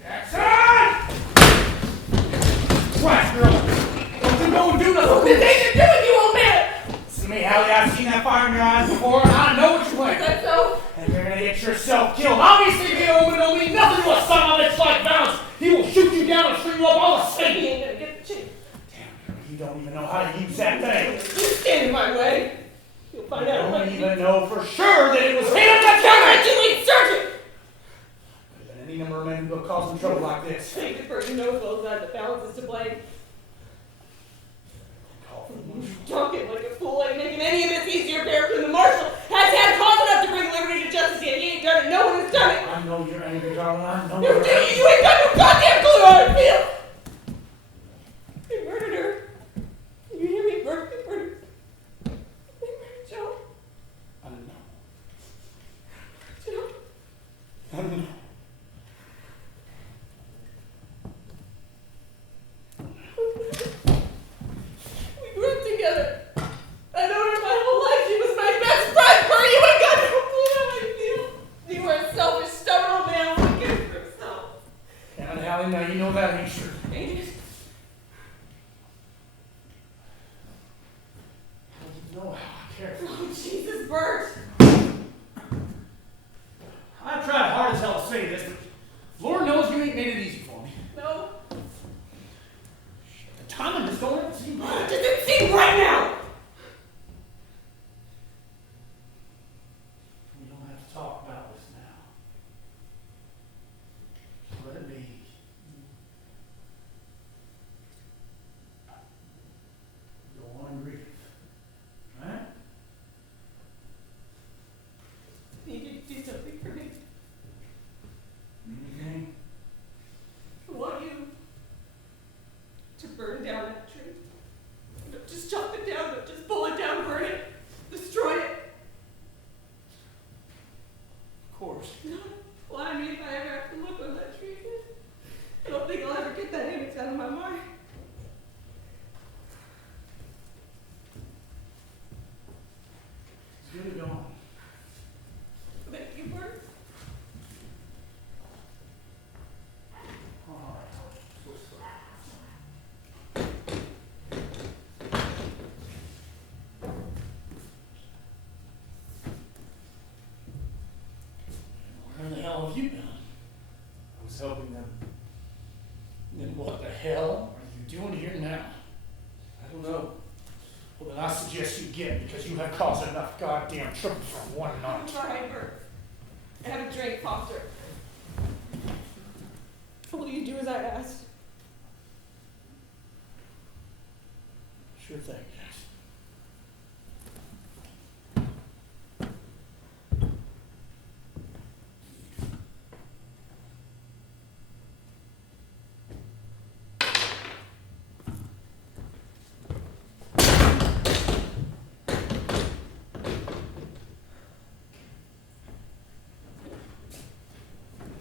Jackson! Trash girl! Don't you go and do nothing! What did they do with you, old man? Listen to me, Hallie. I've seen that fire in your eyes before, and I know what you want. Is that so? And you're gonna get yourself killed. Obviously, the old man don't mean nothing to a son of a bitch like Valance. He will shoot you down and string you up all the same. He ain't gonna get the chance. Damn, you don't even know how to use that thing. You stand in my way. You'll find out. I don't even know for sure that it was him That's congratulate Sergeant! Could have been any number of men who cause him trouble like this. Take the person knows both sides. The Valance is to blame. Talking like a fool ain't making any of this easier. Barricune the marshal has had cause enough to bring liberty to justice, yet he ain't done it. No one has done it. I know you're angry, darling. I know You you're angry. ain't got no goddamn clue how I feel. They murdered her. You hear me? Bert? They murdered Joe. I don't know. Joe? I don't know. We grew up together. I known her my whole life. She was my best friend. Bert, you ain't got no clue how I feel. You were a selfish, stubborn old man who cared for himself. And Hallie, now you know that ain't true. Ain't it? How do you know how I care for you? Oh, Jesus, Bert. I've tried hard as hell to say this, but Lord knows you ain't made it easy for me. No. The timing is going to seem right. It doesn't seem right now. We don't have to talk about this now. Just let it be. Go on and grieve. Right? You need to do something for me. Anything? I want you to burn down that tree. Don't just chop it down, don't just pull it down, burn it, destroy it. Of course. No. Well, I mean, if I ever have to look on that tree again, I don't think I'll ever get that image out of my mind. It's really gone. Thank you, Bert. Oh, so sorry. Where the hell have you been? I was helping them. Then what the hell are you doing here now? I don't know. Well, then I suggest you get, because you have caused enough goddamn trouble for one night. All right, Bert. Have a drink, Foster. Will you do as I asked? Sure thing, yes.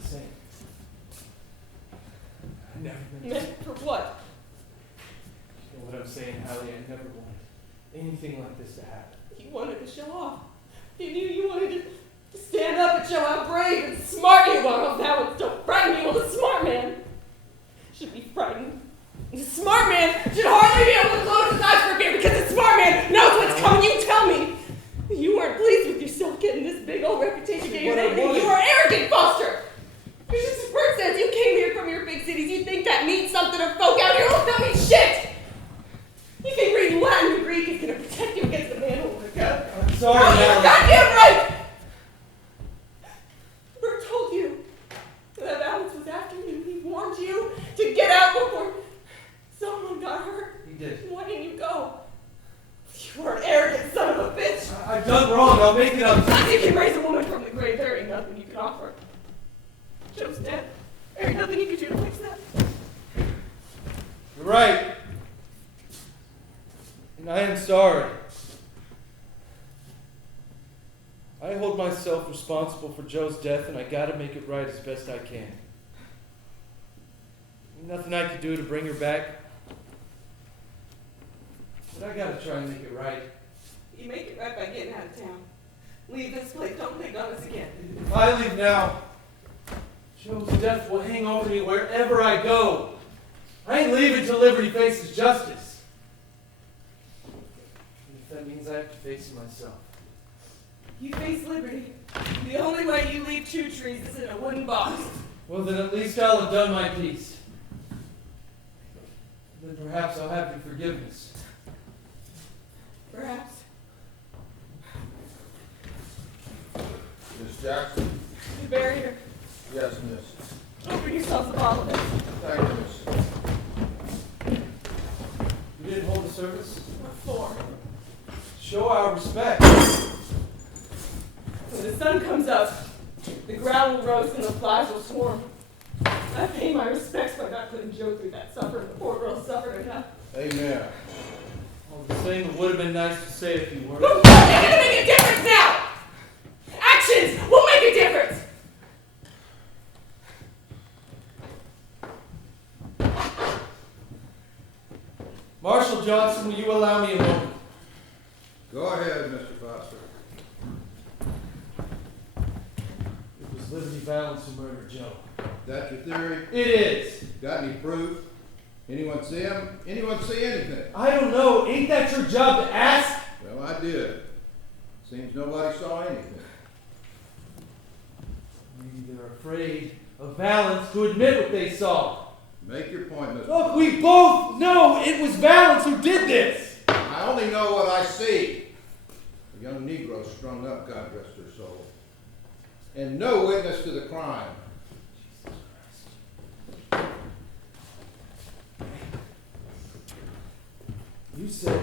Say, I never been. Meant for what? You know what I'm saying, Hallie? I never wanted anything like this to happen. You wanted to show off. You knew you wanted to stand up and show how brave and smart you are. Oh, that would don't frighten you. Well, the smart man should be frightened. The smart man should hardly be able to close his eyes for fear because the smart man knows what's coming. You tell me. You weren't pleased with yourself getting this big old reputation. Getting your name. You were arrogant, Foster. You're just as Bert says. You came here from your big cities. You think that means something to folk out here. Don't tell me shit. You think reading Latin and Greek is going to protect you against the man who will go? I'm sorry, Oh, you're Hallie. goddamn right! Bert told you that Valance was after you. He warned you to get out before someone got hurt. He did. Why didn't you go? You are an arrogant son of a bitch. I've done wrong. I'll make it up. I think you can raise a woman from the grave. There ain't nothing you can offer. Joe's dead. There ain't nothing you can do to fix that. You're right. And I am sorry. I hold myself responsible for Joe's death, and I gotta make it right as best I can. Nothing I could do to bring her back. But I gotta try and make it right. You make it right by getting out of town. Leave this place. Don't think on us again. If I leave now, Joe death will hang over me wherever I go. I ain't leaving till Liberty faces justice. And if that means I have to face it myself. You face Liberty. The only way you leave Two Trees is in a wooden box. Well, then at least I'll have done my piece. Then perhaps I'll have your forgiveness. Perhaps. Miss Jackson? The barrier. Yes, miss. Open yourself a bottle of it. Thank you, miss. You didn't hold the service? What for? Show our respect. When the sun comes up, the ground will roast and the flies will swarm. I pay my respects by not putting Joe through that suffering. The poor girl suffered enough. Amen. All the same, it would have been nice to say a few words. But what? They're going to make a difference now! Actions will make a difference! Marshal Johnson, will you allow me a moment? Go ahead, Mr. Foster. It was Liberty Valance who murdered Joe. That your theory? It is. Got any proof? Anyone see him? Anyone see anything? I don't know. Ain't that your job to ask? Well, I did. Seems nobody saw anything. Maybe they're afraid of Valance to admit what they saw. Make your point, Mr. Look, we both know it was Valance who did this. I only know what I see. A young Negro strung up, God rest her soul. And no witness to the crime. You said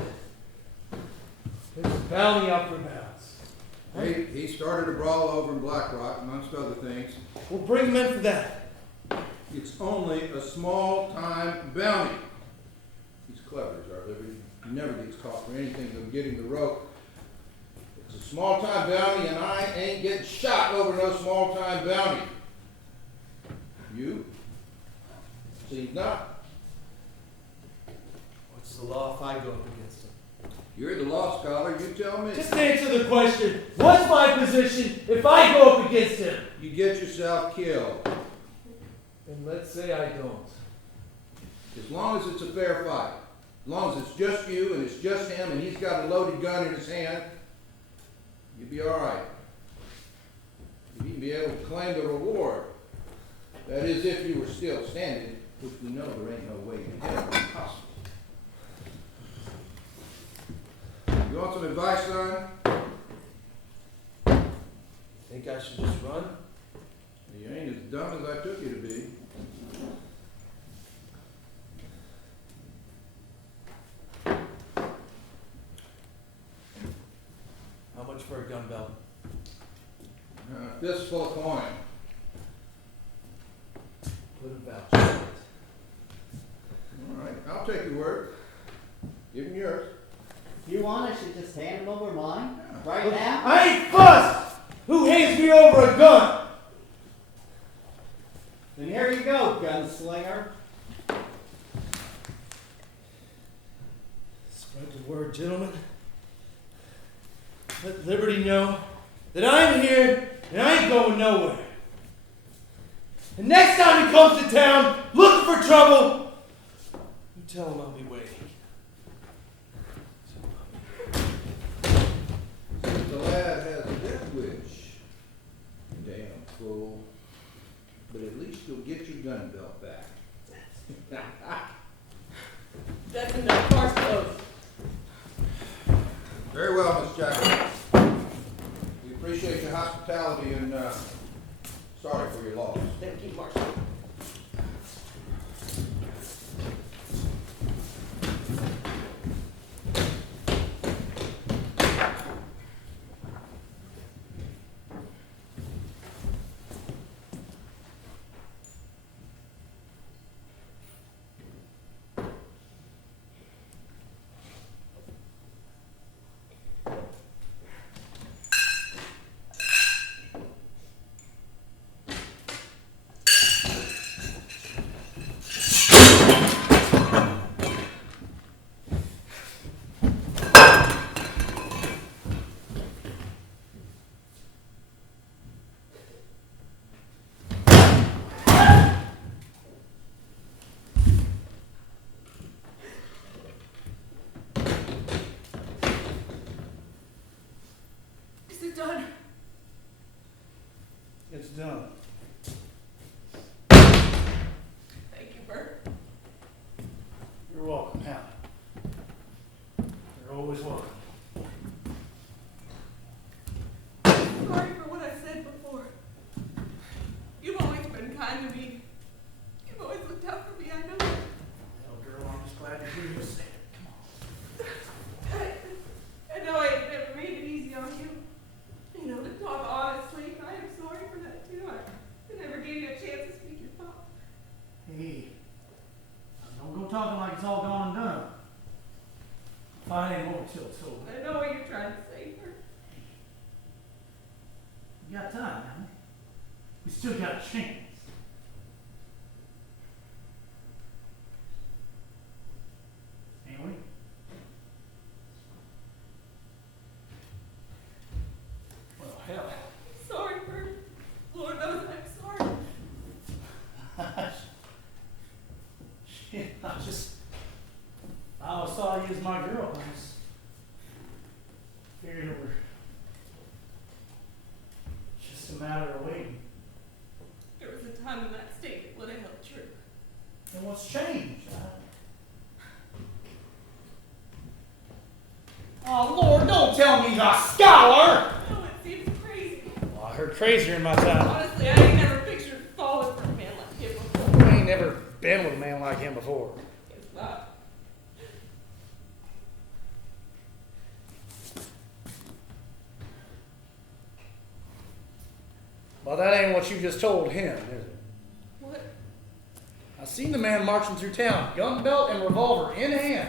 there's a bounty out for Valance. He started a brawl over in Black Rock, amongst other things. We'll bring him in for that. It's only a small-time bounty. He's clever, as our Liberty. He never gets caught for anything but getting the rope. It's a small-time bounty, and I ain't getting shot over no small-time bounty. You? Seems not. What's the law if I go up against him? You're the law scholar, you tell me. Just answer the question. What's my position if I go up against him? You get yourself killed. And let's say I don't. As long as it's a fair fight. As long as it's just you and it's just him and he's got a loaded gun in his hand, you'll be all right. You'll even be able to claim the reward. That is, if you were still standing, which we know there ain't no way in hell it's possible. You want some advice, son? Think I should just run? You ain't as dumb as I took you to be. How much for a gun belt? Fistful of coin. Put a voucher on it. All right, I'll take your word. Give him yours. If you want, I should just hand him over mine right now. I ain't fussed! Who hands me over a gun? Then here you go, gunslinger. Spread the word, gentlemen. Let Liberty know that I'm here and I ain't going nowhere. And next time he comes to town looking for trouble, you tell him I'll be waiting. The lad has a death wish. Damn fool. But at least you'll get your gun belt back. That's enough. Car's closed. Very well, Miss Jackson. We appreciate your hospitality and sorry for your loss. Thank you, Marshal. done. Thank you, Bert. You're welcome, Hallie. You're always welcome. Sorry for what I said before. You've always been kind to me. You've always looked out for me, I know. Well, girl, I'm just glad to hear you say it. Come on. I know I never made it easy on you. You know, to talk honestly. I am sorry for that, too. I never gave you a chance to speak your thoughts. Hey, don't go talking like it's all gone and done. Fine ain't over till it's over. I know what you're trying to say, Bert. We got time, man. We still got a chance. Ain't we? Well, hell. Sorry, Bert. Lord knows I'm sorry. Shit, I always saw you as my girl. I just figured it were just a matter of waiting. There was a time when that statement would have held true. And what's changed? Oh, Lord, don't tell me the scholar! No, it seems crazy. Well, I heard crazier in my time. Honestly, I ain't never pictured falling for a man like him before. I ain't never been with a man like him before. Guess not. Well, that ain't what you just told him, is it? What? I seen the man marching through town, gun belt and revolver in hand.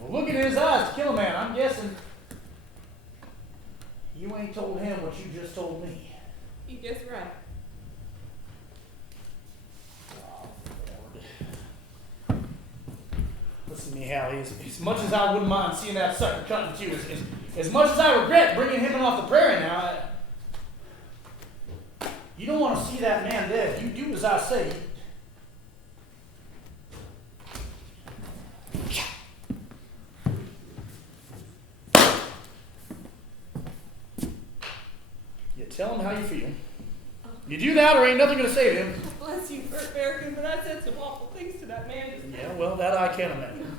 Well, looking in his eyes to kill a man, I'm guessing you ain't told him what you just told me. You guess right. Oh, Lord. Listen to me, Hallie. As much as I wouldn't mind seeing that sucker cut into you, as much as I regret bringing him in off the prairie now, you don't want to see that man dead. You do as I say. You tell him how you feel. You do that or ain't nothing going to save him. Bless you, Bert Barricune, but I said some awful things to that man just now. Yeah, well, that I can't imagine.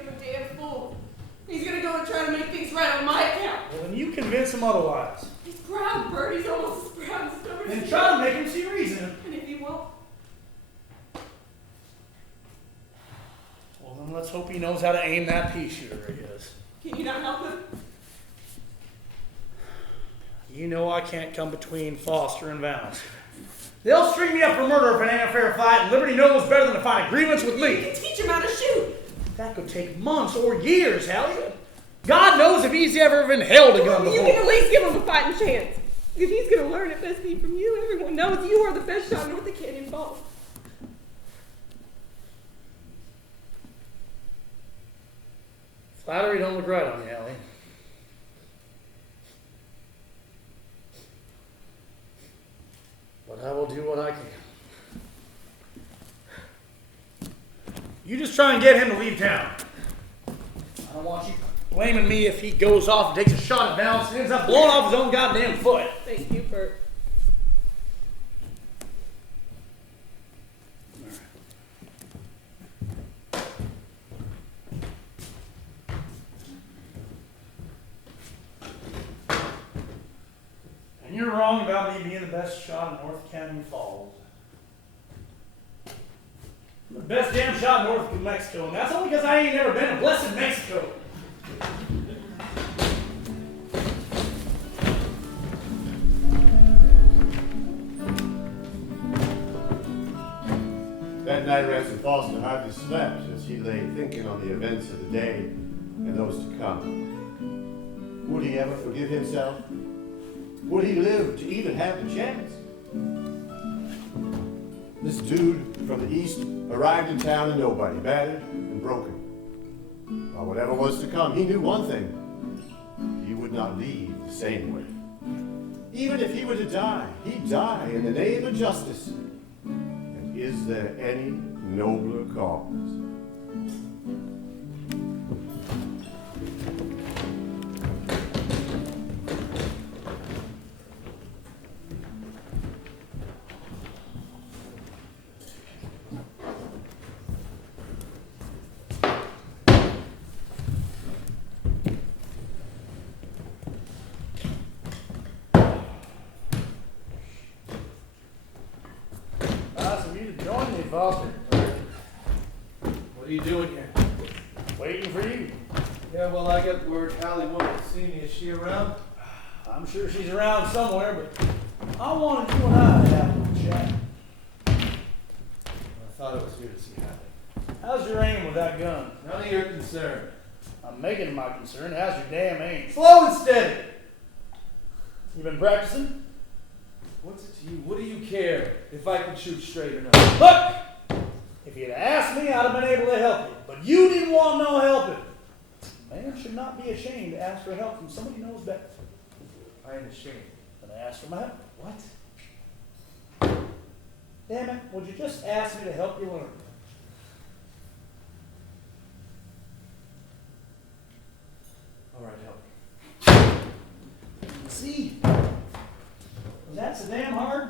I'm a damn fool. He's gonna go and try to make things right on my account. Well, then you convince him otherwise. He's proud, Bert. He's almost as proud as stubborn. Then try to make him see reason. And if he won't, Well, then let's hope he knows how to aim that pea shooter, I guess. can you not help him? You know I can't come between Foster and Valance. They'll string me up for murder if it ain't a fair fight, and Liberty knows better than to find agreements with You me. can teach him how to shoot. That could take months or years, Hallie. God knows if he's ever been held a gun You before. can at least give him a fighting chance. If he's gonna learn, it best be from you. Everyone knows you are the best shot north of Canyon Falls. Flattery don't look right on you, Hallie. But I will do what I can. You just try and get him to leave town. I don't want you blaming me if he goes off and takes a shot at Valance and ends up blowing off his own goddamn foot. Thank you, Bert. And you're wrong about me being the best shot in North Canyon Falls. I'm the best damn shot north of Mexico, and that's only because I ain't never been to blessed Mexico. That night, Ransom Foster hardly slept as he lay thinking on the events of the day and those to come. Would he ever forgive himself? Would he live to even have the chance? This dude from the east arrived in town a nobody, battered and broken. But whatever was to come, he knew one thing. He would not leave the same way. Even if he were to die, he'd die in the name of justice. And is there any nobler cause? Foster. What are you doing here? Waiting for you. Yeah, well, I got word Hallie wanted to see me. Is she around? I'm sure she's around somewhere, but I wanted you and I to have a little chat. I thought I was here to see Hallie. How's your aim with that gun? None of your concern. I'm making it my concern. How's your damn aim? Slow and steady. You been practicing? What's it to you? What do you care if I can shoot straight or not? Look! If you'd asked me, I'd have been able to help you. But you didn't want no helping. A man should not be ashamed to ask for help from somebody who knows better. I ain't ashamed. Then I asked for my help. What? Damn it, would you just ask me to help you learn? All right, help me. See? That's so damn hard.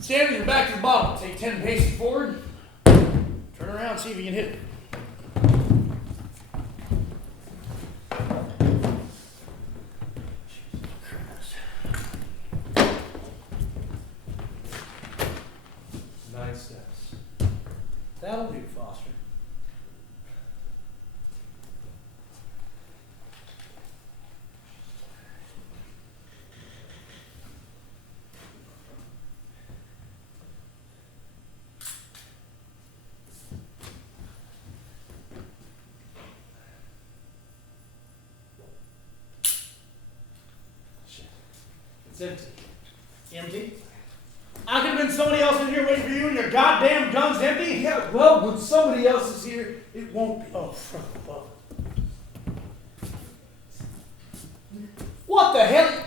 Stand with your back to the bottle. Take 10 paces forward. Turn around, see if you can hit it. That'll do, Foster. Shit. It's empty. Empty? I could have been somebody else in here waiting for you and your goddamn gun's empty? Yeah, well, when somebody else is here, it won't be. Oh, fuck. What the hell?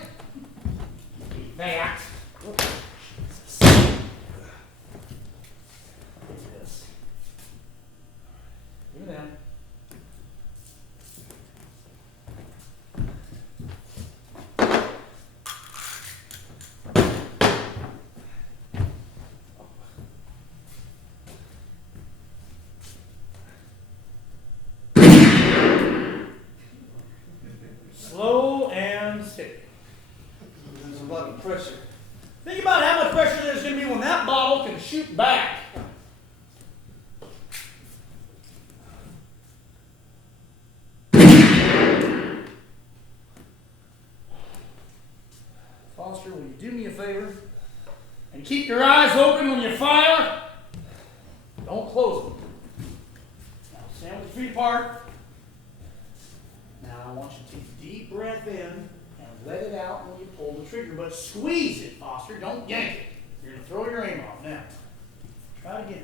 That. Yes. Give me down. Slow and steady. There's a lot of pressure. Think about how much pressure there's going to be when that bottle can shoot back. Foster, will you do me a favor? And keep your eyes open when you fire. Don't close them. Now stand with your feet apart. Now I want you to take a deep breath in and let it out when you pull the trigger, but squeeze it, Foster. Don't yank it. You're going to throw your aim off. Now, try it again.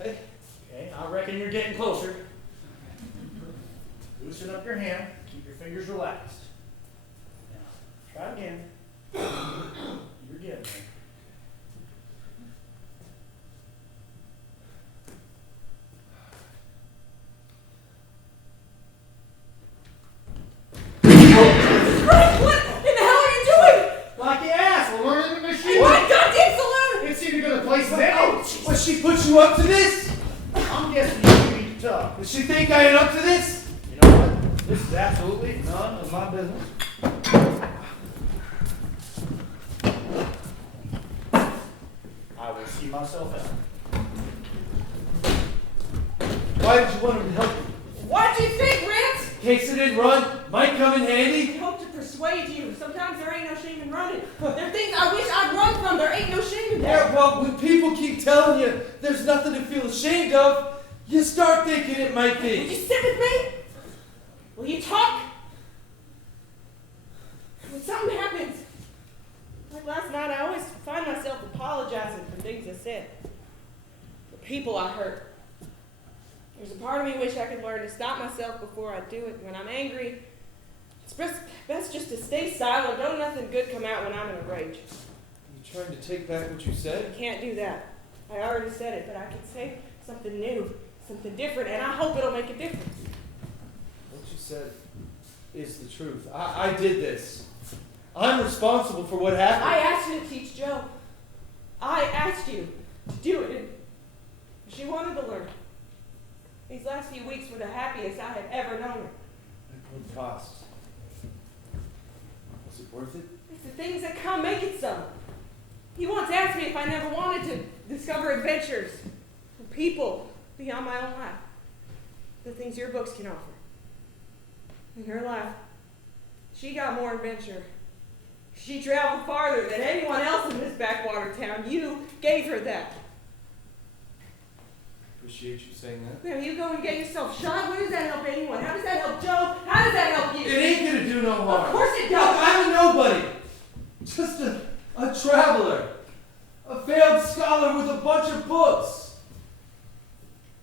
Okay, I reckon you're getting closer. Loosen up your hand. Keep your fingers relaxed. Now, try it again. You're getting there. What in the hell are you doing? Like the ass, we're learning the machine. In my goddamn saloon! It's either gonna place it Oh, what, she put you up to this? I'm guessing you need to talk. Does she think I ain't up to this? You know what? This is absolutely none of my business. I will see myself out. Why did you want him to help you? What'd you think, Rance? In case it didn't run, might come in handy. I hope to persuade you. Sometimes there ain't no shame in running. There are things I wish I'd run from. There ain't no shame in that. Yeah, well, when people keep telling you there's nothing to feel ashamed of, you start thinking it might Will you be. sit with me? Will you talk? When something happens, like last night, I always find myself apologizing for things I said. For people I hurt. There's a part of me wish I could learn to stop myself before I do it. When I'm angry, it's best just to stay silent. Don't nothing good come out when I'm in a rage. You trying to take back what you said? I can't do that. I already said it, but I can say something new, something different, and I hope it'll make a difference. What you said is the truth. I did this. I'm responsible for what happened. I asked you to teach Joe. I asked you to do it, and she wanted to learn. These last few weeks were the happiest I had ever known her. At what cost? Was it worth it? It's the things that come make it so. He once asked me if I never wanted to discover adventures from people beyond my own life. The things your books can offer. In her life, she got more adventure. She traveled farther than anyone else in this backwater town. You gave her that. Appreciate you saying that. Now you go and get yourself shot. Where does that help anyone? How does that help Joe? How does that help you? It ain't gonna do no harm. Of course it Look, does. I'm a nobody. Just a traveler. A failed scholar with a bunch of books.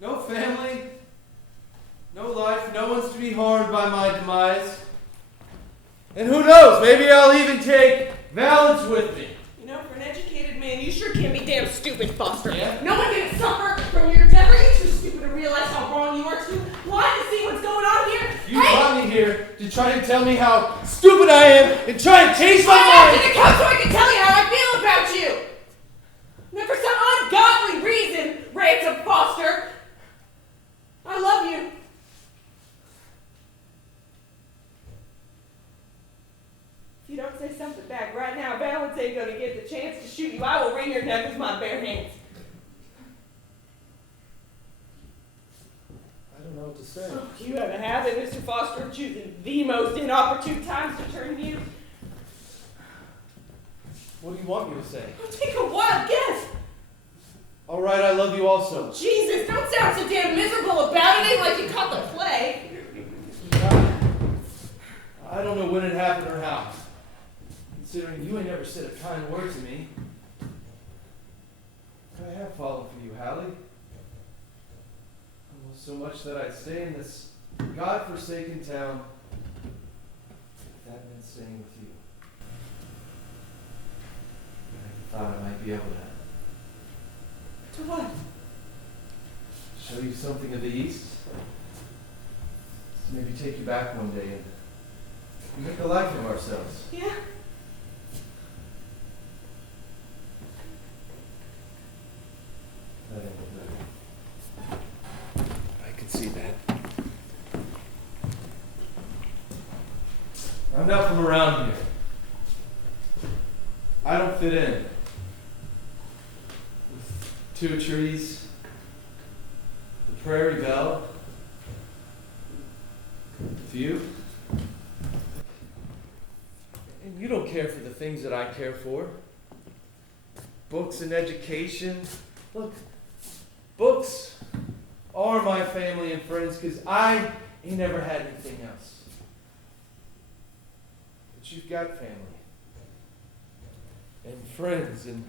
No family. No life. No one's to be harmed by my demise. And who knows, maybe I'll even take Valance with me. You know, for an educated man, you sure can be damn stupid, Foster. Yeah? No one can suffer from your endeavor. You're too stupid to realize how wrong you are, too blind to see what's going on here. You brought me here to try to tell me how stupid I am and try and change my mind. To the couch so I can tell you how I feel about you. And for some ungodly reason, Ransome Foster, I love you. If you don't say something back right now, Valance ain't gonna get the chance to shoot you. I will wring your neck with my bare hands. I don't know what to say. Oh, you have a habit, Mr. Foster, of choosing the most inopportune times to turn you. What do you want me to say? Oh, take a wild guess. All right, I love you also. Jesus, don't sound so damn miserable about it. Ain't like you caught the plague. I don't know when it happened or how. Considering you ain't never said a kind word to me. I have fallen for you, Hallie. Almost so much that I'd stay in this God-forsaken town if that meant staying with you. I thought I might be able to. To what? Show you something of the East. To maybe take you back one day and make a life of ourselves. Yeah? That ain't good. I can see that. I'm not from around here. I don't fit in. With 2 trees, the prairie belle, with you. And you don't care for the things that I care for. Books and education. Look, books are my family and friends because I ain't never had anything else. But you've got family and friends, and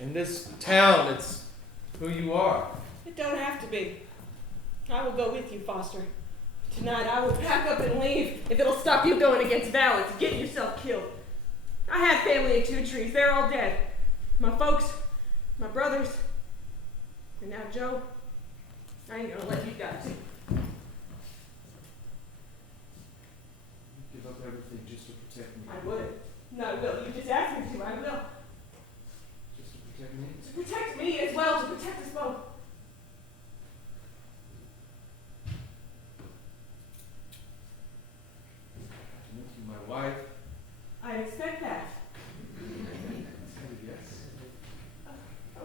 in this town, it's who you are. It don't have to be. I will go with you, Foster. Tonight I will pack up and leave if it'll stop you going against Valance, getting yourself killed. I had family in 2 trees. They're all dead. My folks, my brothers, and now Joe. I ain't gonna let you die too. You give up everything just to protect me. I would. No, I will. You just asked me to. I will. Just to protect me? To protect me as well, to protect us both. To make you my wife. I expect that. Yes.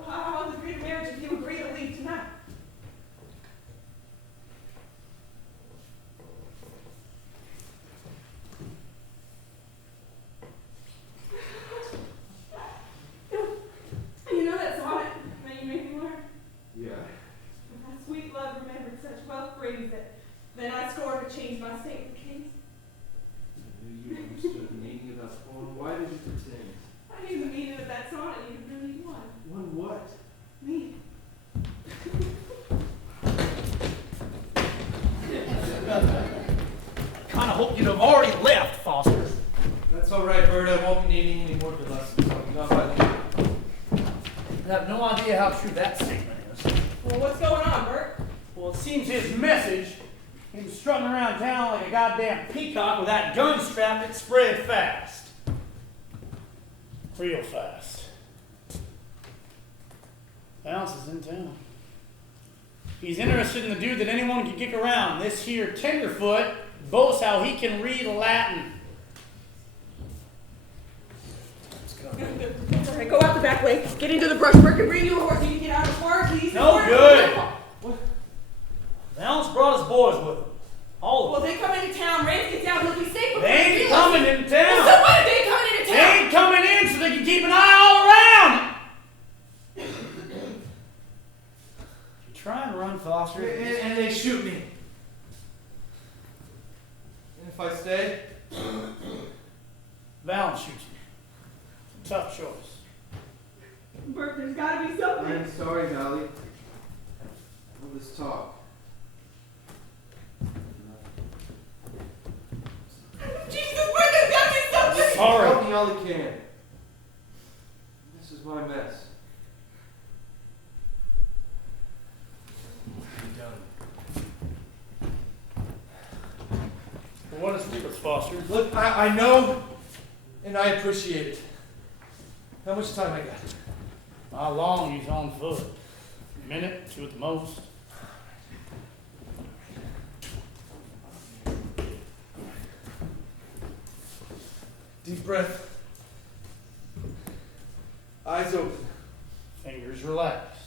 I'll agree to marriage if you agree to leave tonight. You know that sonnet that you made me learn? Yeah. My sweet love remembered such wealth brings that I scorn to change my state for kings. I knew you understood the meaning of that poem. Why did you pretend? I knew the meaning of that sonnet you really won. One what? Me. Kind of hoped you'd have already left, Foster. That's all right, Bert. I won't be needing any more good lessons. I'll be off by then. I have no idea how true that statement is. Well, what's going on, Bert? Well, it seems his message, he was strutting around around town like a goddamn peacock with that gun strapped, it spread fast. Real fast. Valance is in town. He's interested in the dude that anyone can kick around. This here tenderfoot boasts how he can read Latin. That's all right. Go out the back way. Get into the brush. Bert can bring you a horse. You can get out of the car, please. No good. What? Valance brought his boys with him. All Well, of them. they come into town. Rance gets out. He'll be safe. They ain't coming into town. So what if they come into They town? ain't coming in so they can keep an eye all around. You try and run, Foster. And they shoot me. And if I stay? Valance shoots you. Tough choice. Bert, there's gotta be something. I'm sorry, Hallie. All this talk. Jesus, Bert, there's gotta be something. Sorry. Help me all you can. This is my mess. I'm done. For what it's worth, Foster. Look, I know and I appreciate it. How much time I got? How long he's on foot? A minute, two at the most. Deep breath. Eyes open. Fingers relaxed.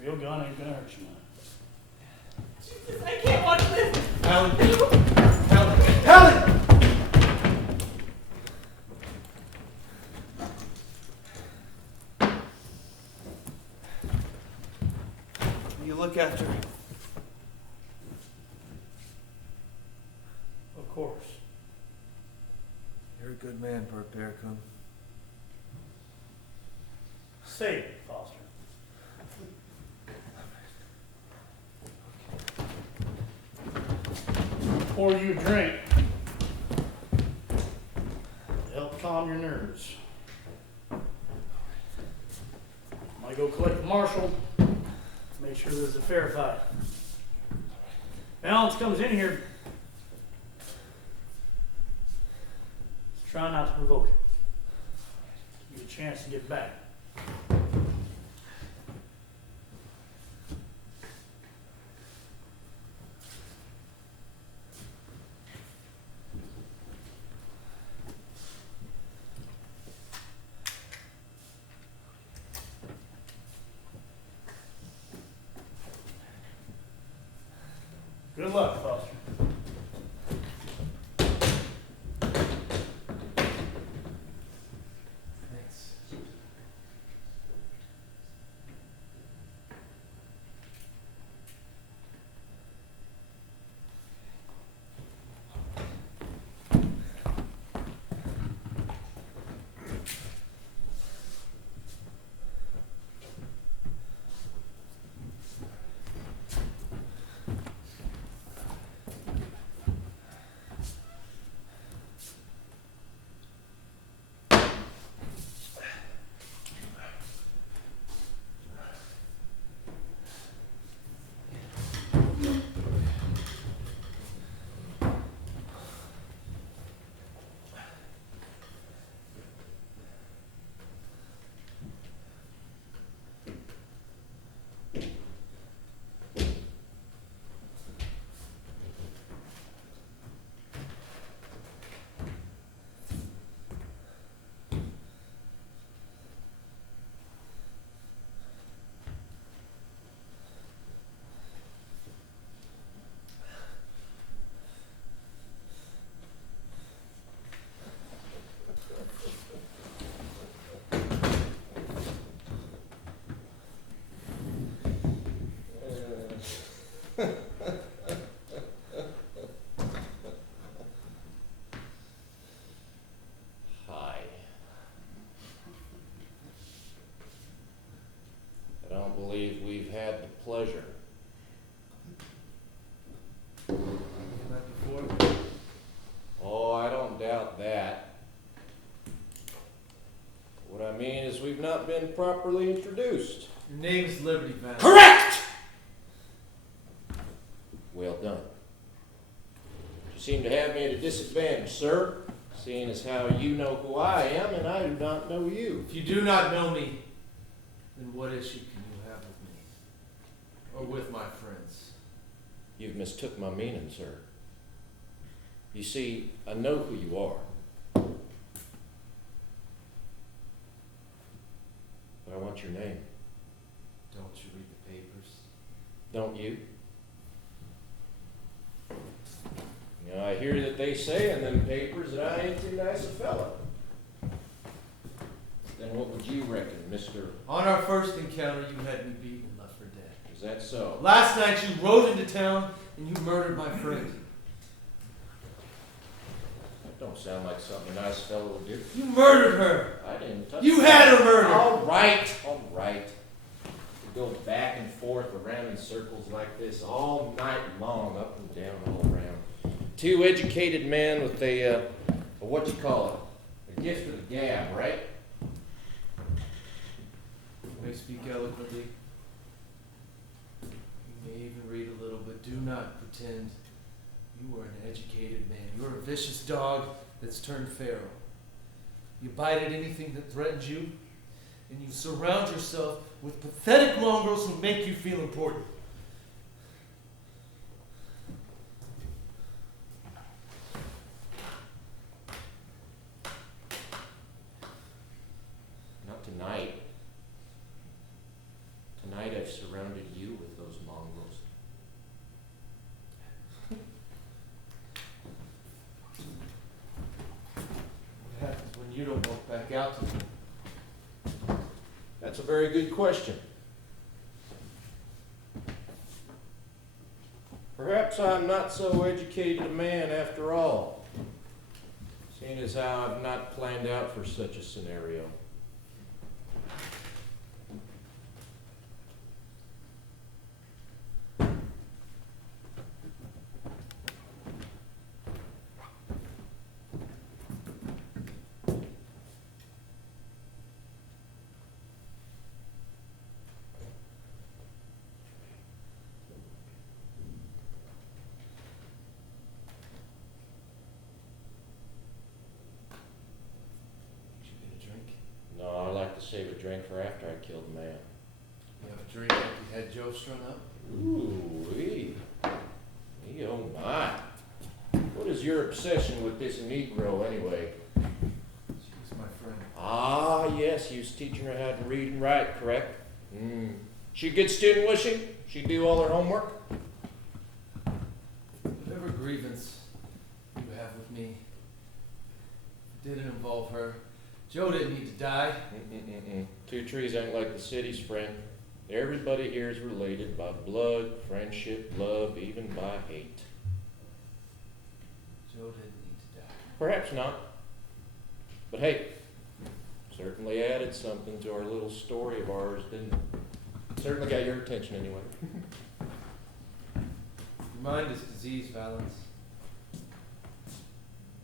Real gun ain't gonna hurt you much. Jesus, I can't watch this. Hallie. Hallie! You look after her. Of course. You're a good man, Bert Barricune. Save it, Foster. Pour you a drink. To help calm your nerves. Might go collect the marshal. Make sure there's a fair fight. Valance comes in here. Try not to provoke him. Give you a chance to get back. Good luck, Foster. Thanks. mean is we've not been properly introduced. Your name is Liberty Valance. Correct! Well done. You seem to have me at a disadvantage, sir, seeing as how you know who I am and I do not know you. If you do not know me, then what issue can you have with me? Or with my friends? You've mistook my meaning, sir. You see, I know who you are. But I want your name. Don't you read the papers? Don't you? You know, I hear that they say in them papers that I ain't too nice a fella. Then what would you reckon, Mr. On our first encounter, you had me beaten and left for dead. Is that so? Last night, you rode into town and you murdered my friend. That don't sound like something a nice fellow would do. You murdered her. I didn't touch You her. had her murdered. All right. We go back and forth around in circles like this all night long, up and down, all around. Two educated men with a what you call it? A gift of the gab, right? You may speak eloquently. You may even read a little, but do not pretend you are an educated man. You're a vicious dog that's turned feral. You bite at anything that threatens you, and you surround yourself with pathetic mongrels who make you feel important. Not tonight. Tonight I've surrounded you with those mongrels. What happens when you don't walk back out to me? That's a very good question. Perhaps I'm not so educated a man after all, seeing as how I've not planned out for such a scenario. No, I like to save a drink for after I killed the man. You have a drink after you had Joe strung up? Ooh-wee. Oh my. What is your obsession with this Negro anyway? She was my friend. Ah, yes, you was teaching her how to read and write, correct? She a good student, was she? She do all her homework? Whatever grievance you have with me, it didn't involve her. Joe didn't need to die. Two trees ain't like the city's friend. Everybody here is related by blood, friendship, love, even by hate. Joe didn't need to die. Perhaps not. But hey, certainly added something to our little story of ours, didn't it? Certainly got your attention anyway. Your mind is diseased, Valance.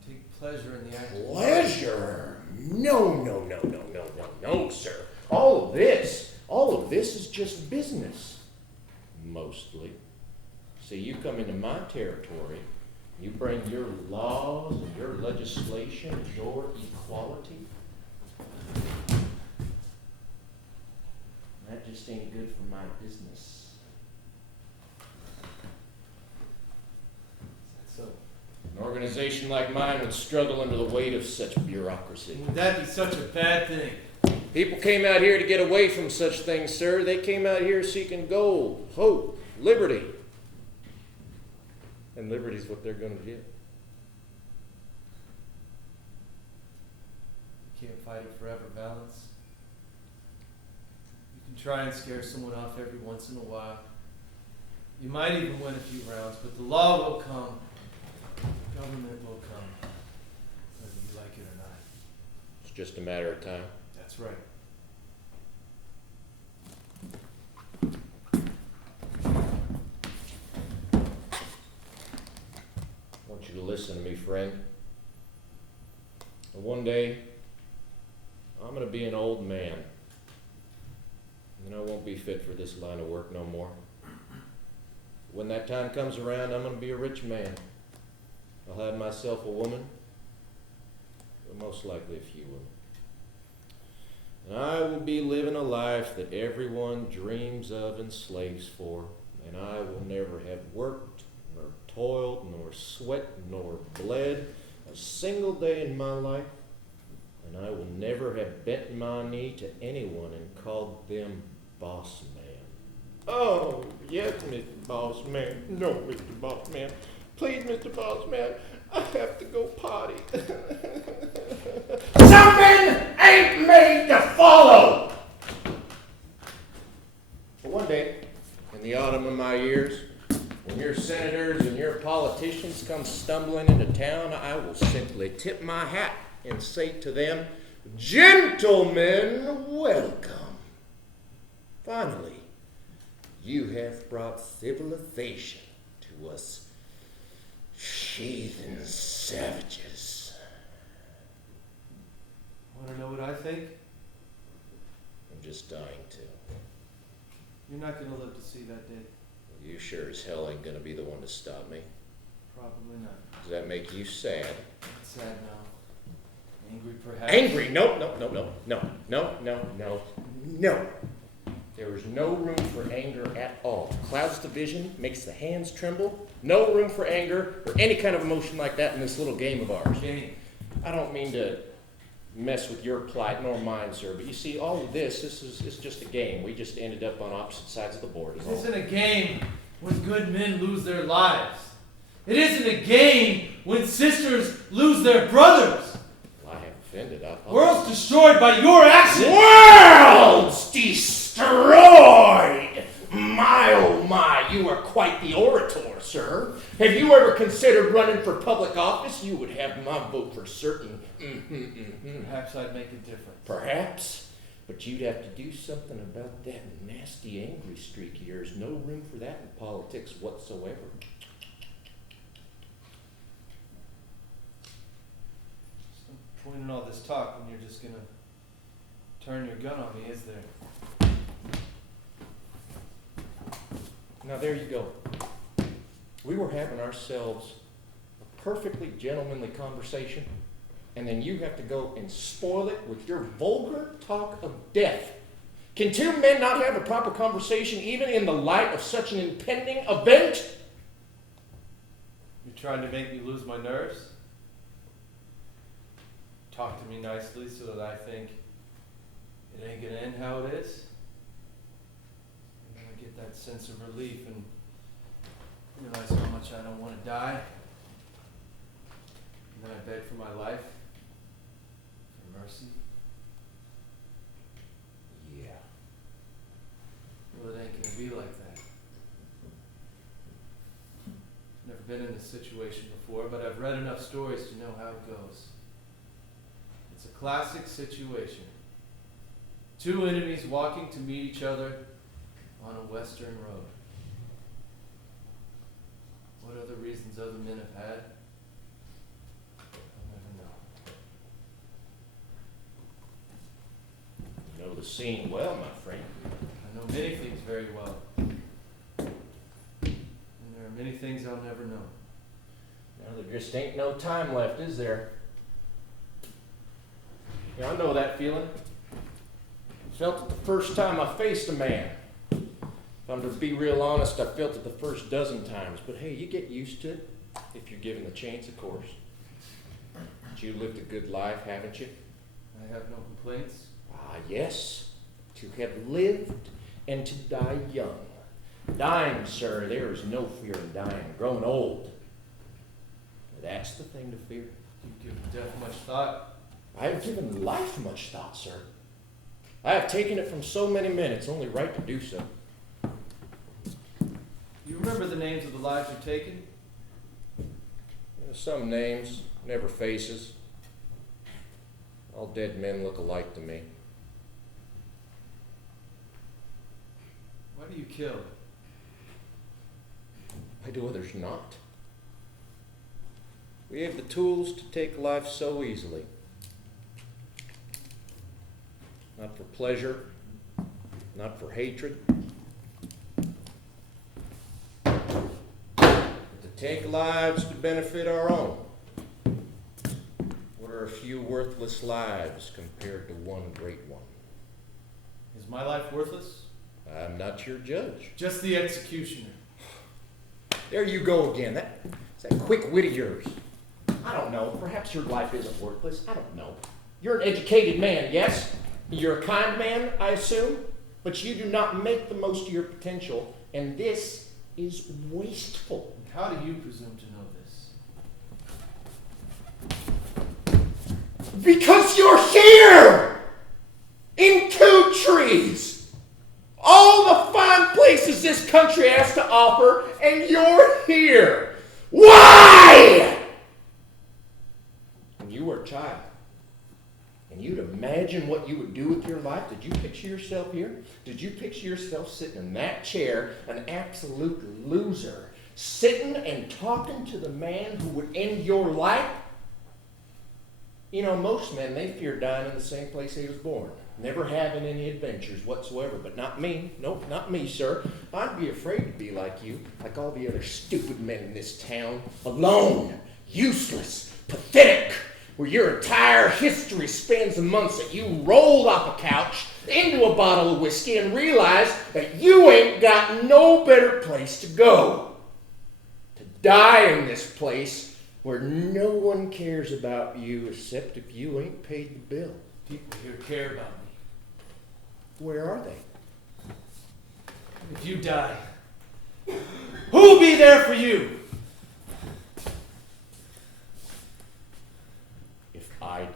Take pleasure in the act of Pleasure? No, sir. All of this is just business. Mostly. See, you come into my territory, you bring your laws and your legislation and your equality. That just ain't good for my business. So, An organization like mine would struggle under the weight of such bureaucracy. would that be such a bad thing? People came out here to get away from such things, sir. They came out here seeking gold, hope, liberty. And liberty's what they're going to get. You can't fight it forever, Valance. You can try and scare someone off every once in a while. You might even win a few rounds, but the law will come. Government will come. Whether you like it or not. It's just a matter of time. That's right. I want you to listen to me, friend. And one day, I'm I'm gonna be an old man. And I won't be fit for this line of work no more. When that time comes around, I'm gonna be a rich man. I'll have myself a woman, but most likely a few women. And I will be living a life that everyone dreams of and slaves for, and I will never have worked, nor toiled, nor sweat, nor bled a single day in my life, and I will never have bent my knee to anyone and called them boss man. Oh, yes, Mr. Boss Man. No, Mr. Boss Man. Please, Mr. Boss Man, I have to go potty. Something ain't made to follow! But one day, in the autumn of my years, when your senators and your politicians come stumbling into town, I will simply tip my hat and say to them, "Gentlemen, welcome. Finally, you have brought civilization to us heathen savages." Want to know what I think? I'm just dying to. You're not going to live to see that day. You sure as hell ain't gonna be the one to stop me. Probably not. Does that make you sad? It's sad now. Angry, perhaps. Angry? No. There is no room for anger at all. Cloud's division makes the hands tremble. No room for anger or any kind of emotion like that in this little game of ours. Game. I don't mean to mess with your plight nor mine, sir, but you see, all of this is just a game. We just ended up on opposite sides of the board. It isn't a game when good men lose their lives. It isn't a game when sisters lose their brothers. Well, I have offended. Worlds destroyed by your actions. Worlds destroyed! My, oh my, you are quite the orator, sir. Have you ever considered running for public office? You would have my vote for certain. Perhaps I'd make a difference. Perhaps, but you'd have to do something about that nasty angry streak of yours. No room for that in politics whatsoever. Stop pointing all this talk when you're just going to turn your gun on me, is there? Now there you go. We were having ourselves a perfectly gentlemanly conversation, and then you have to go and spoil it with your vulgar talk of death. Can two men not have a proper conversation even in the light of such an impending event? You're trying to make me lose my nerves? Talk to me nicely so that I think it ain't gonna end how it is? And then I get that sense of relief and realize how much I don't want to die. And then I beg for my life, for mercy. Yeah. Well, it ain't gonna be like that. Never been in this situation before, but I've read enough stories to know how it goes. It's a classic situation. Two enemies walking to meet each other on a western road. What other reasons other men have had, I'll never know. You know the scene well, my friend. I know many things very well. And there are many things I'll never know. Now there just ain't no time left, is there? Yeah, I know that feeling. Felt it the first time I faced a man. If I'm to be real honest, I felt it the first dozen times. But hey, you get used to it, if you're given the chance, of course. But you lived a good life, haven't you? I have no complaints. Ah, yes. To have lived and to die young. Dying, sir, there is no fear in dying. Growing old, that's the thing to fear. You give death much thought. I have given life much thought, sir. I have taken it from so many men, it's only right to do so. You remember the names of the lives you've taken? Some names, never faces. All dead men look alike to me. Why do you kill? Why do others not? We have the tools to take life so easily. not for pleasure, not for hatred, but to take lives to benefit our own. What are a few worthless lives compared to one great one? Is my life worthless? I'm not your judge. Just the executioner. There you go again. That's that quick wit of yours. I don't know. Perhaps your life isn't worthless. I don't know. You're an educated man, yes? You're a kind man, I assume? But you do not make the most of your potential, and this is wasteful. How do you presume to know this? Because you're here! In 2 trees! All the fine places this country has to offer, and you're here! Why? When you were a child, and you'd imagine what you would do with your life, did you picture yourself here? Did you picture yourself sitting in that chair, an absolute loser, sitting and talking to the man who would end your life? You know, most men, they fear dying in the same place they was born, never having any adventures whatsoever, but not me. Nope, not me, sir. I'd be afraid to be like you, like all the other stupid men in this town, alone, useless, pathetic, where your entire history spans the months that you rolled off a couch into a bottle of whiskey and realized that you ain't got no better place to go. To die in this place where no one cares about you except if you ain't paid the bill. People here care about me. Where are they? If you die, who'll be there for you? If I die.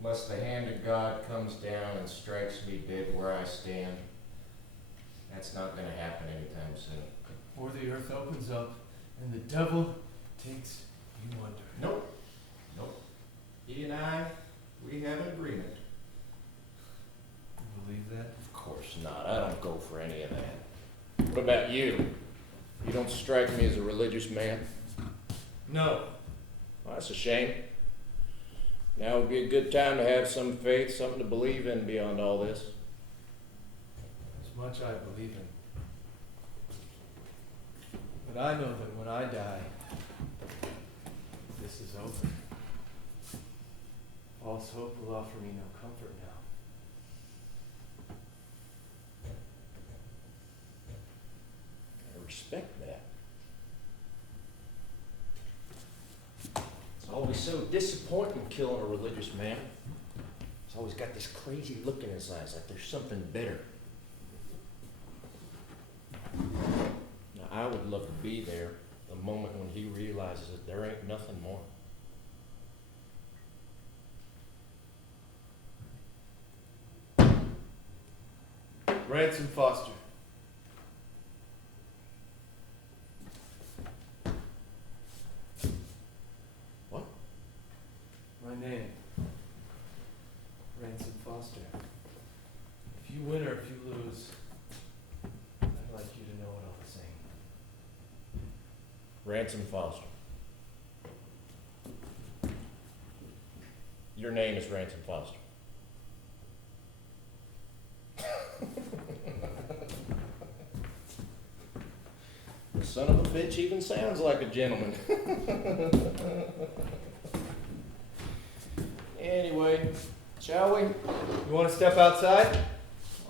Unless the hand of God comes down and strikes me dead where I stand, that's not going to happen anytime soon. Or the earth opens up and the devil takes you under. Nope. Nope. He and I, we have an agreement. You believe that? Of course not. I don't go for any of that. What about you? You don't strike me as a religious man. No. Well, that's a shame. Now would be a good time to have some faith, something to believe in beyond all this. As much I believe in. But I know that when I die, this is over. False hope will offer me no comfort now. I respect that. It's always so disappointing killing a religious man. He's always got this crazy look in his eyes, like there's something better. Now, I would love to be there the moment when he realizes that there ain't nothing more. Ransome Foster. What? My name. Ransome Foster. If you win or if you lose, I'd like you to know it all the same. Ransome Foster. Your name is Ransome Foster. The son of a bitch even sounds like a gentleman. Anyway, shall we? You want to step outside?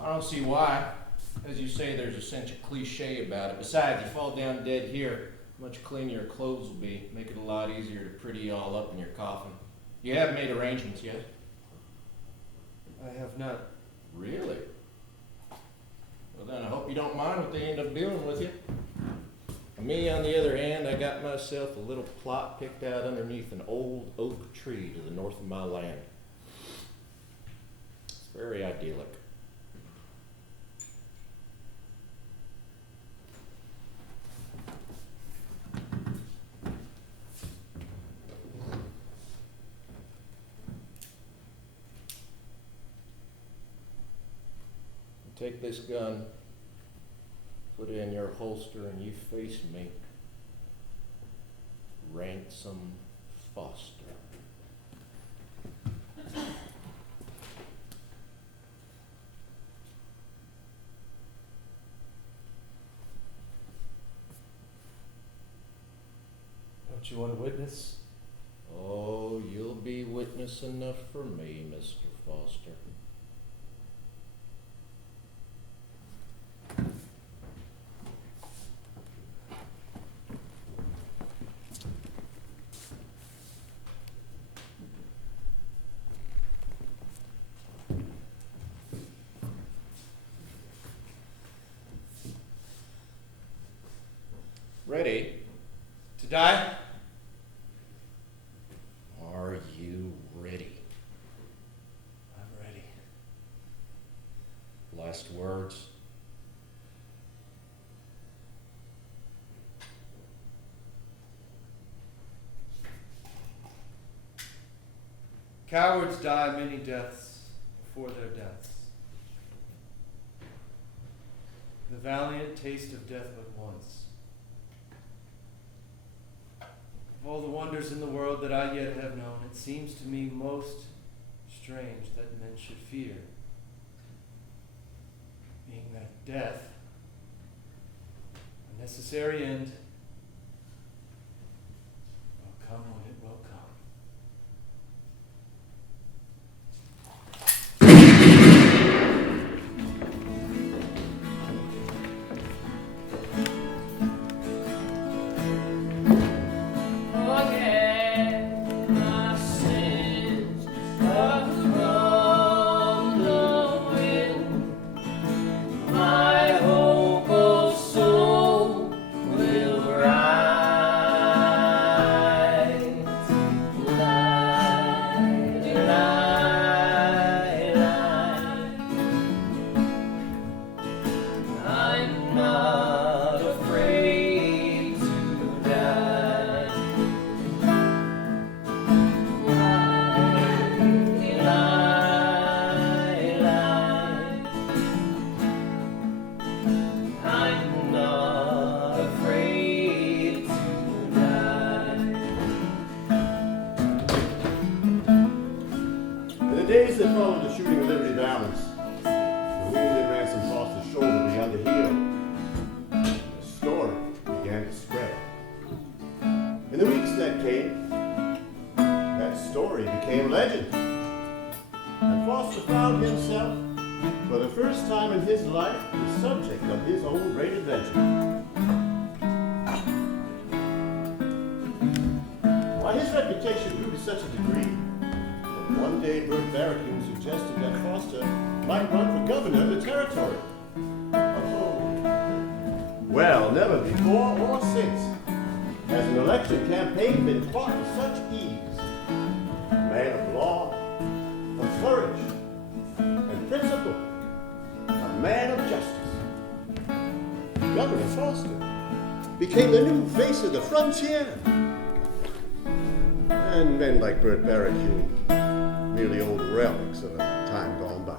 I don't see why. As you say, there's a sense of cliche about it. Besides, you fall down dead here, much cleaner your clothes will be. Make it a lot easier to pretty you all up in your coffin. You haven't made arrangements yet? I have not. Really? Well then, I hope you don't mind what they end up doing with you. Me, on the other hand, I got myself a little plot picked out underneath an old oak tree to the north of my land. It's very idyllic. Take this gun, put it in your holster, and you face me. Ransome Foster. Don't you want to witness? Oh, you'll be witness enough for me, Mr. Foster. Ready? To die? Are you ready? I'm ready. Last words. Cowards die many deaths before their deaths. The valiant taste of death but once. Of all the wonders in the world that I yet have known, it seems to me most strange that men should fear, being that death, a necessary end, will come when it will come. days that followed the shooting of Liberty Valance, the wound in Ransom Foster's shoulder began to heal. The story began to spread. In the weeks that came, that story became legend. And Foster found himself, for the first time in his life, the subject of his own great adventure. Why, his reputation grew to such a degree that one day Bert Barricune suggested that Foster might run for governor of the territory. Oh. Well, never before or since has an election campaign been fought with such ease. A man of law, of courage, and principle, a man of justice. Governor Foster became the new face of the frontier. And men like Bert Barricune, merely old relics of a time gone by.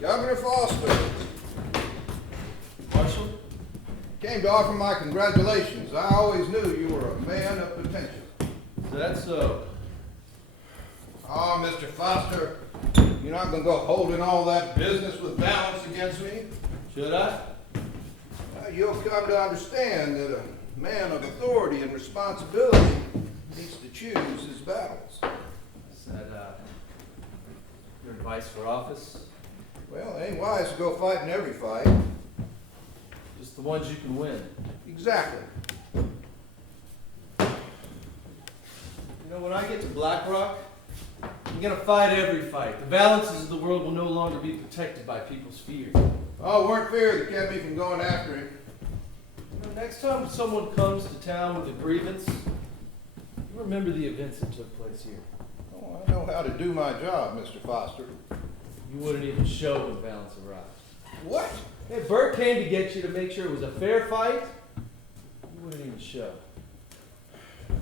Governor Foster. Marshal? Came to offer my congratulations. I always knew you were a man of potential. Is that so? Oh, Mr. Foster, you're not going to go holding all that business with Valance against me. Should I? You'll come to understand that a man of authority and responsibility needs to choose his battles. Is that your advice for office? Well, it ain't wise to go fighting every fight. Just the ones you can win. Exactly. You know, when I get to Black Rock, I'm gonna fight every fight. The Valances of the world will no longer be protected by people's fear. Oh, it weren't fear that kept me from going after him. You know, next time someone comes to town with a grievance, you remember the events that took place here. Oh, I know how to do my job, Mr. Foster. You wouldn't even show when Valance arrived. What? Hey, Bert came to get you to make sure it was a fair fight. You wouldn't even show.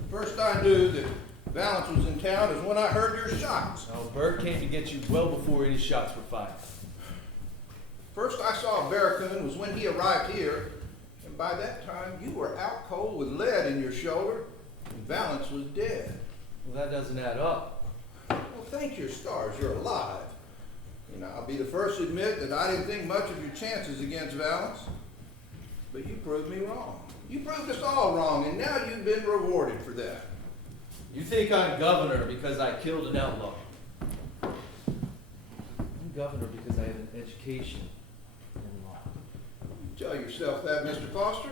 First I knew that Valance was in town is when I heard your shots. No, Bert came to get you well before any shots were fired. First I saw Barricune was when he arrived here, and by that time you were out cold with lead in your shoulder, and Valance was dead. Well, that doesn't add up. Well, thank your stars you're alive. You know, I'll be the first to admit that I didn't think much of your chances against Valance, but you proved me wrong. You proved us all wrong, and now you've been rewarded for that. You think I'm governor because I killed an outlaw. I'm governor because I have an education in law. Tell yourself that, Mr. Foster.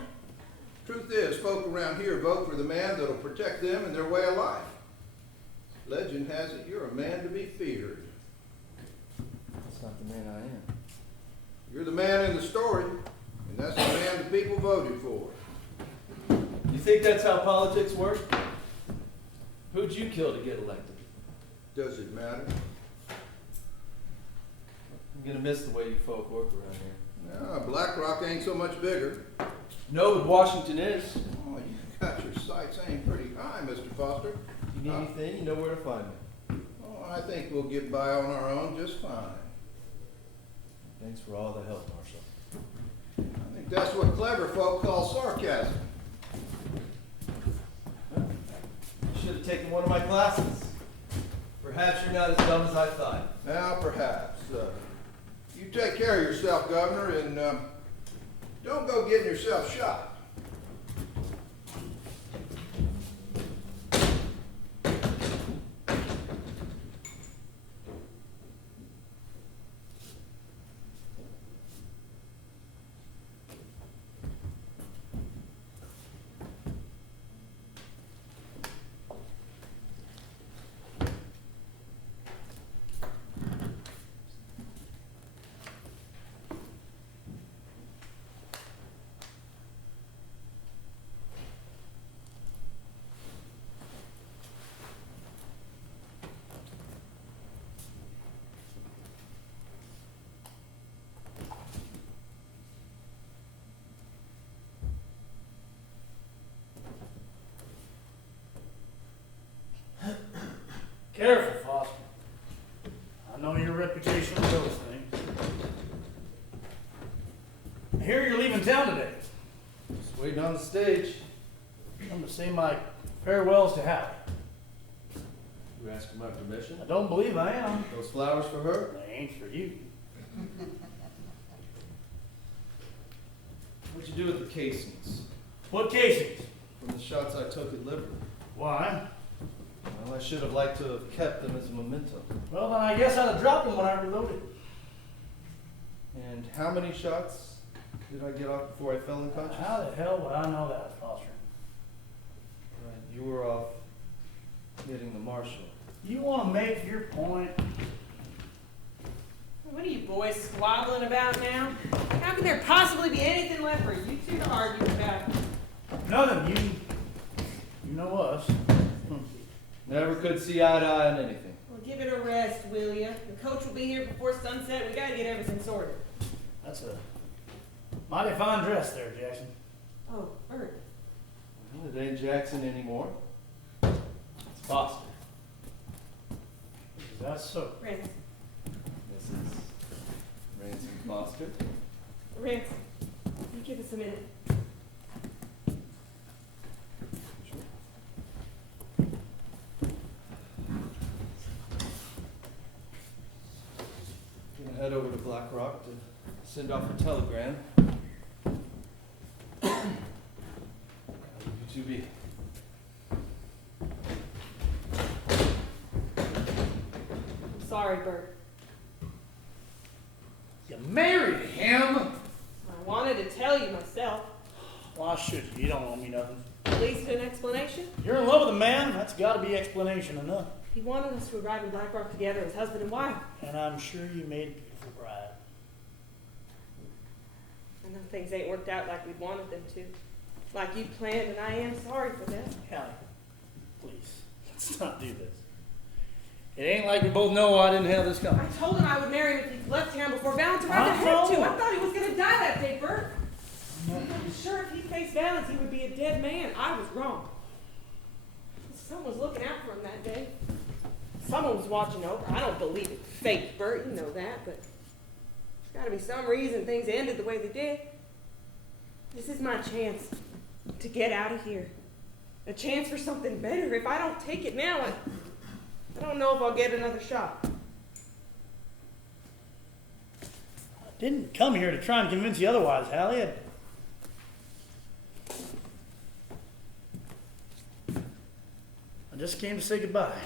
Truth is, folk around here vote for the man that'll protect them and their way of life. Legend has it you're a man to be feared. That's not the man I am. You're the man in the story, and that's the man the people voted for. You think that's how politics work? Who'd you kill to get elected? Does it matter? I'm gonna miss the way you folk work around here. No, Black Rock ain't so much bigger. No, but Washington is. Oh, you got your sights aimed pretty high, Mr. Foster. If you need anything, you know where to find me. Oh, I think we'll get by on our own just fine. Thanks for all the help, Marshal. I think that's what clever folk call sarcasm. You should have taken one of my classes. Perhaps you're not as dumb as I thought. Now, perhaps. You take care of yourself, Governor, and don't go getting yourself shot. Careful, Foster. I know your reputation with those things. I hear you're leaving town today. Just waiting on the stage. I'm to say my farewells to Hallie. You asking my permission? I don't believe I am. Those flowers for her? They ain't for you. What'd you do with the casings? What casings? From the shots I took at Liberty. Why? Well, I should have liked to have kept them as a memento. Well, then I guess I'd have dropped them when I reloaded. And how many shots did I get off before I fell unconscious? How the hell would I know that, Foster? Right, you were off getting the marshal. You want to make your point? What are you boys squabbling about now? How can there possibly be anything left for you two to argue about? Nothing. You know us. Never could see eye to eye on anything. Well, give it a rest, will ya? The coach will be here before sunset. We gotta get everything sorted. That's a mighty fine dress there, Jackson. Oh, Bert. Well, it ain't Jackson anymore. It's Foster. Is that so? Ransome. This is Ransome Foster. Ransome. You give us a minute. Gonna head over to Black Rock to send off a telegram. How would you be? I'm sorry, Bert. married him? I wanted to tell you myself. Why should you? You don't owe me nothing. At least an explanation. You're in love with a man, that's got to be explanation enough. He wanted us to arrive in Black Rock together as husband and wife. And I'm sure you made a beautiful bride. I know things ain't worked out like we wanted them to. Like you planned, and I am sorry for that. Hallie, please, let's not do this. It ain't like we both know I didn't have this coming. I told him I would marry him if he left town before Valance arrived. I had to. I thought he was going to die that day, Bert. I was sure if he faced Valance, he would be a dead man. I was wrong. Someone was looking out for him that day. Someone was watching over. I don't believe it's fate, Bert. You know that, but there's got to be some reason things ended the way they did. This is my chance to get out of here. A chance for something better. If I don't take it now, I don't know if I'll get another shot. I didn't come here to try and convince you otherwise, Hallie. I just came to say goodbye.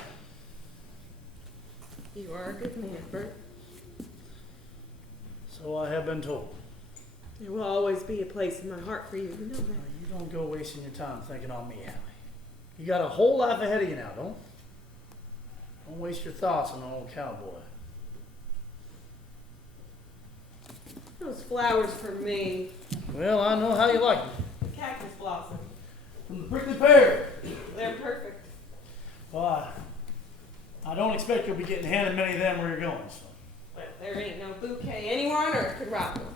You are a good man, Bert. So I have been told. There will always be a place in my heart for you. You know that. You don't go wasting your time thinking on me, Hallie. You got a whole life ahead of you now, don't waste your thoughts on an old cowboy. Those flowers for me. Well, I know how you like them. The cactus blossom. From the prickly pear. They're perfect. Well, I don't expect you'll be getting handed many of them where you're going. So. But there ain't no bouquet anywhere on earth could rock them.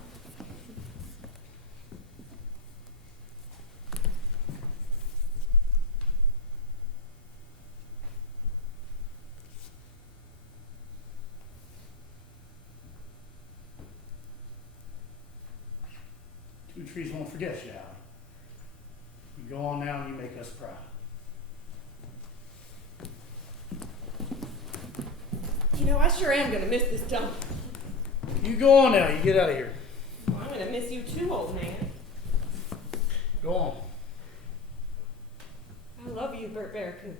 Two trees won't forget you, Hallie. You go on now and you make us proud. You know, I sure am going to miss this dump. You go on now. You get out of here. Well, I'm going to miss you too, old man. Go on. I love you, Bert Barricune.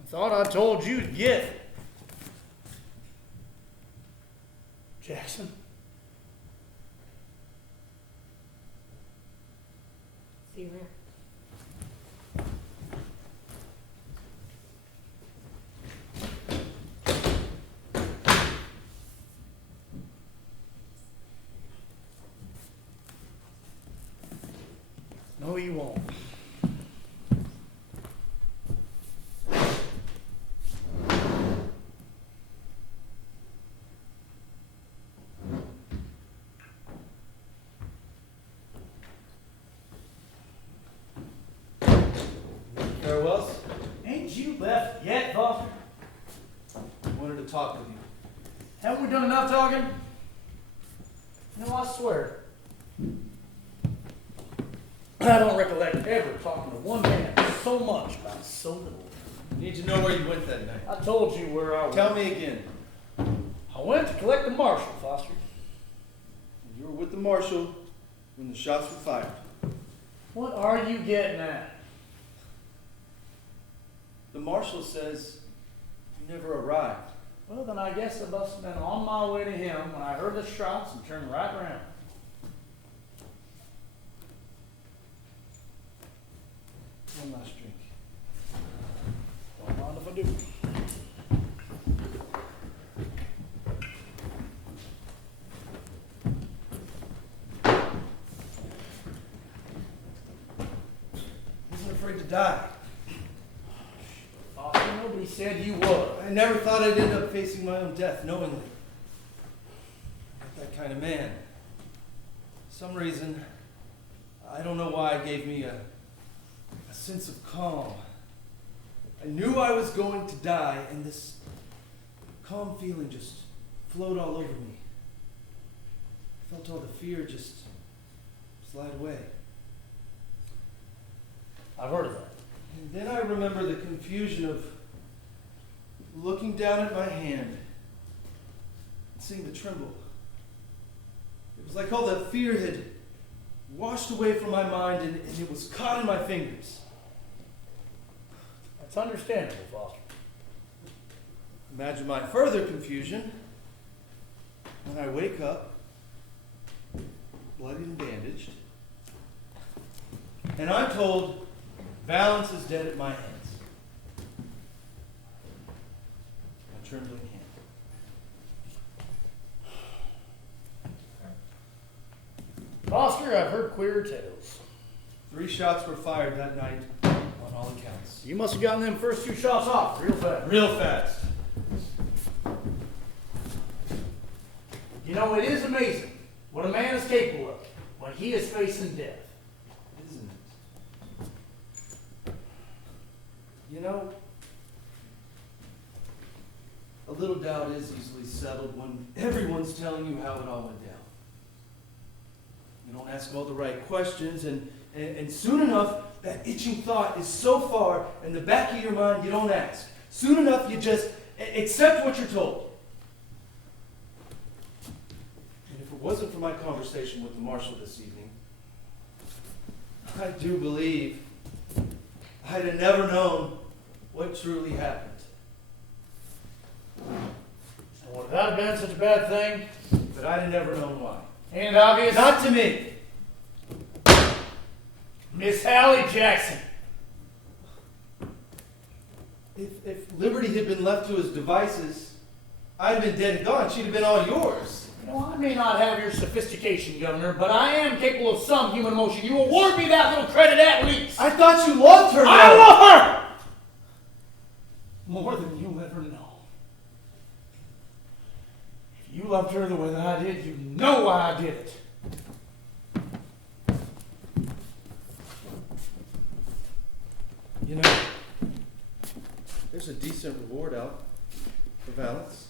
I thought I told you to get. Jackson. See you around. No, you won't. Farewells. Ain't you left yet, Foster? I wanted to talk with you. Haven't we done enough talking? No, I swear. I don't recollect ever talking to one man so much about so little. I need to know where you went that night. I told you where I went. Tell me again. I went to collect the marshal, Foster. You were with the marshal when the shots were fired. What are you getting at? The marshal says you never arrived. Well, then I guess I must have been on my way to him when I heard the shots and turned right around. One last drink. Don't mind if I do. Wasn't afraid to die. Foster, nobody said you would. I never thought I'd end up facing my own death knowingly. I'm not that kind of man. For some reason, I don't know why, it gave me a sense of calm. I knew I was going to die, and this calm feeling just flowed all over me. I felt all the fear just slide away. I've heard of that. And then I remember the confusion of looking down at my hand and seeing the tremble. It was like all the fear had washed away from my mind and it was caught in my fingers. That's understandable, Foster. Imagine my further confusion And I wake up, bloodied and bandaged, and I'm told Valance is dead at my hands. My trembling hand. Foster, I've heard queer tales. 3 shots were fired that night, on all accounts. You must have gotten them first 2 shots off real fast. Real fast. You know, it is amazing what a man is capable of when he is facing death. Isn't it? You know, a little doubt is easily settled when everyone's telling you how it all went down. You don't ask all the right questions, and soon enough, that itching thought is so far in the back of your mind, you don't ask. Soon enough, you just accept what you're told. And if it wasn't for my conversation with the marshal this evening, I do believe I'd have never known what truly happened. Would that have been such a bad thing? But I'd have never known why. Ain't it obvious? Not to me. Miss Hallie Jackson. If Liberty had been left to his devices, I'd have been dead and gone. She'd have been all yours. You know, I may not have your sophistication, Governor, but I am capable of some human emotion. You award me that little credit at least. I thought you loved her. I though. love her! More than you'll ever know. If you loved her the way that I did, you know why I did it. You know, there's a decent reward out for Valance.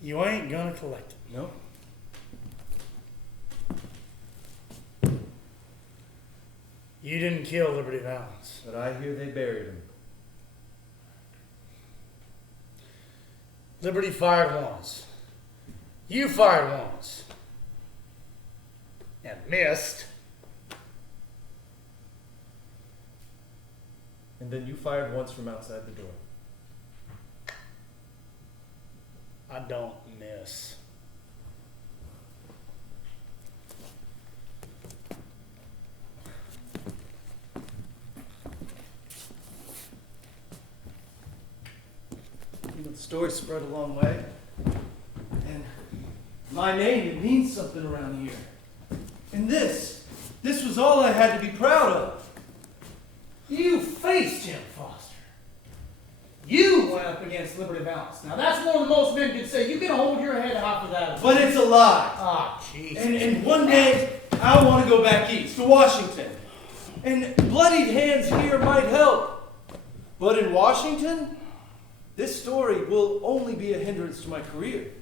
You ain't gonna collect it. No? You didn't kill Liberty Valance. But I hear they buried him. Liberty fired once. You fired once. And missed. And then you fired once from outside the door. I don't miss. You know, the story spread a long way. And my name, it means something around here. And this was all I had to be proud of. You faced him, Foster. You went up against Liberty Valance. Now that's more than most men can say. You can hold your head high for that. But it's a lie. Ah, Jesus. And one day, I want to go back east, to Washington. And bloodied hands here might help. But in Washington, this story will only be a hindrance to my career.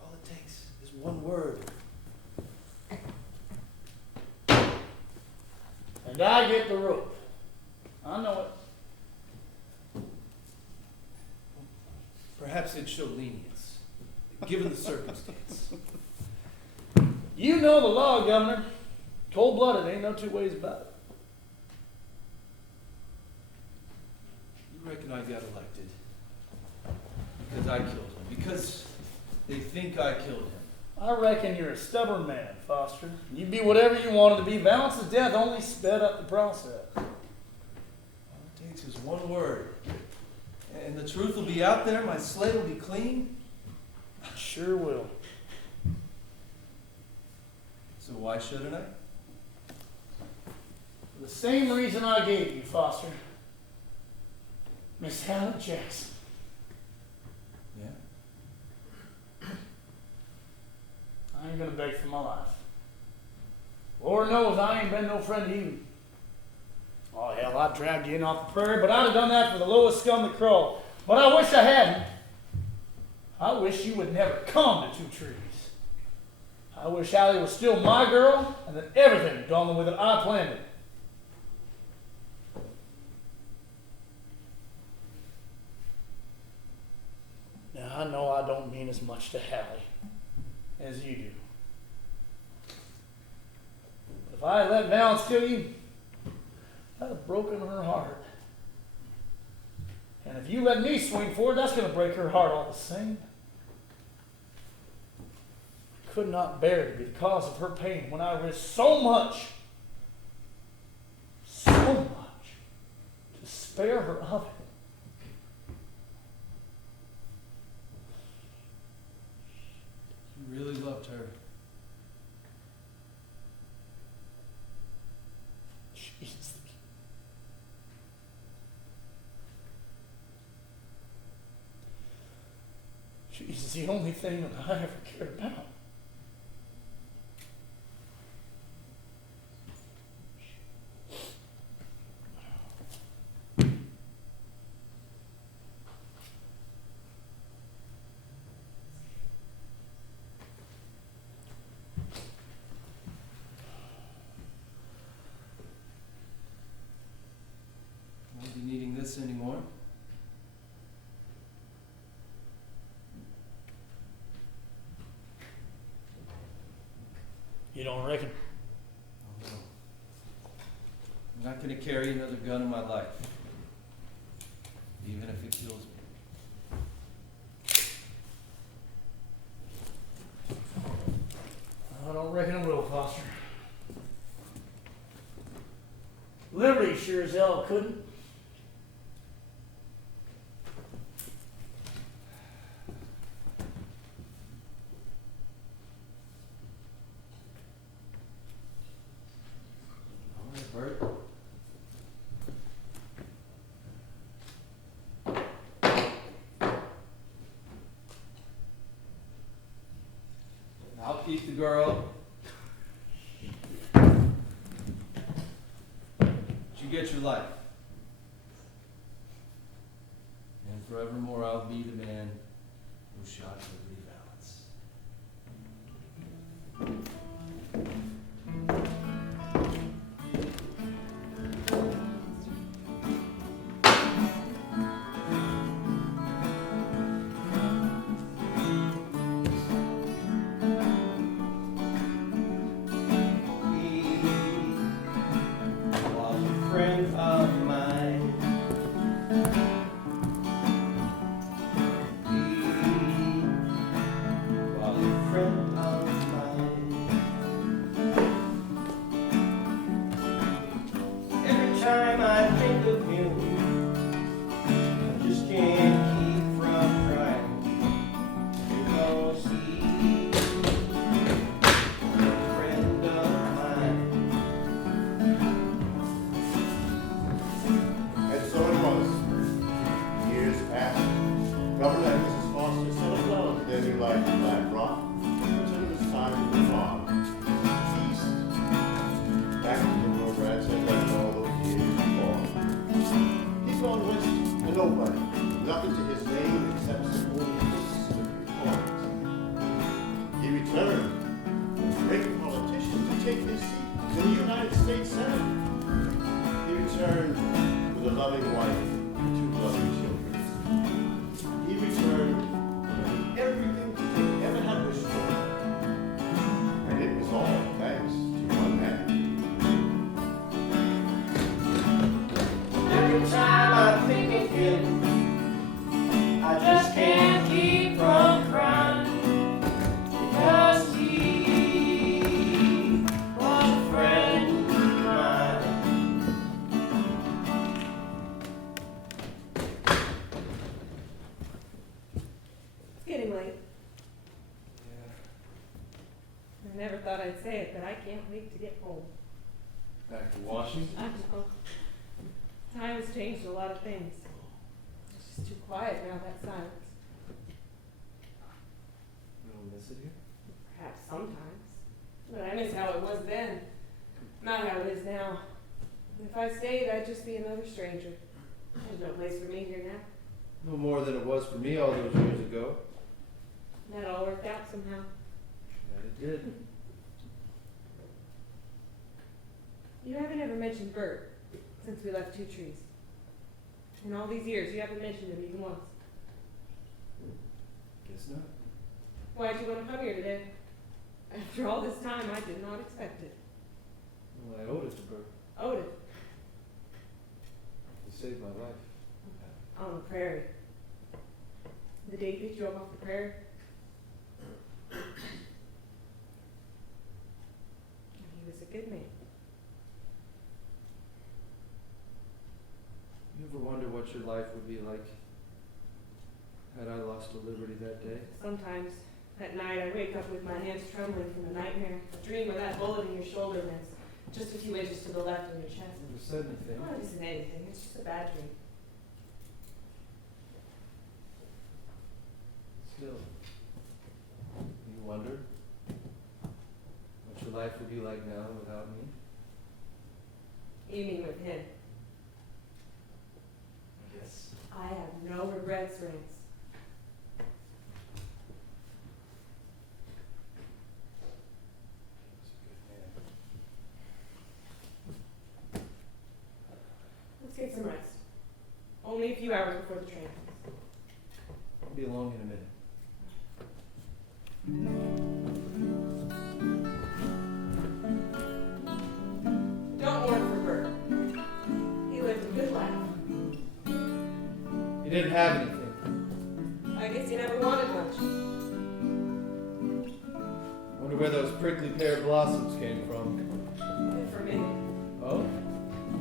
All it takes is one word. And I get the rope. I know it. Perhaps it'd show lenience, given the circumstance. You know the law, Governor. Cold-blooded, ain't no 2 ways about it. You reckon I got elected because I killed him, because they think I killed him. I reckon you're a stubborn man, Foster. You'd be whatever you wanted to be. Valance's death only sped up the process. All it takes is one word. And the truth will be out there, my slate will be clean. Sure will. So why shouldn't I? For the same reason I gave you, Foster. Miss Hallie Jackson. Yeah? I ain't gonna beg for my life. Lord knows I ain't been no friend to you. Oh, hell, I dragged you in off the prairie, but I'd have done that for the lowest scum that crawled. But I wish I hadn't. I wish you would never come to 2 Trees. I wish Hallie was still my girl, and that everything had gone the way that I planned it. Now, I know I don't mean as much to Hallie as you do. I had let Valance kill you, I'd have broken her heart. And if you let me swing for it, that's going to break her heart all the same. I could not bear to be the cause of her pain when I risked so much to spare her of it. You really loved her. Jesus. She's the only thing that I ever cared about. Won't be needing this anymore. You don't reckon? Oh, no. I'm not going to carry another gun in my life, even if it kills me. I don't reckon it will, Foster. Liberty sure as hell couldn't. All right, Bert. I'll keep the girl. You get your life. And forevermore I'll be the man who shot Liberty Valance. I'd say it, but I can't wait to get home. Back to Washington? I know. Time has changed a lot of things. It's just too quiet now, that silence. You don't miss it here? Perhaps sometimes. But I miss how it was then, not how it is now. If I stayed, I'd just be another stranger. There's no place for me here now. No more than it was for me all those years ago. That all worked out somehow. That it did. You haven't ever mentioned Bert since we left Two Trees. In all these years, you haven't mentioned him even once. Guess not. Why'd you want to come here today? After all this time, I did not expect it. Well, I owed it to Bert. Owed it. He saved my life. On the prairie. The day he picked you up off the prairie. He was a good man. You ever wonder what your life would be like had I lost to liberty that day? Sometimes, at night, I wake up with my hands trembling from a nightmare. I dream of that bullet in your shoulder and it's just a few inches to the left in your chest. Never said anything. Well, it isn't anything. It's just a bad dream. Still, you wonder what your life would be like now without me? You mean with him? Yes. I have no regrets, Rance. Let's get some rest. Only a few hours before the train comes. I'll be along in a minute. Don't mourn for Bert. He lived a good life. You didn't have anything. I guess he never wanted much. Wonder where those prickly pear blossoms came from. And for me, Oh?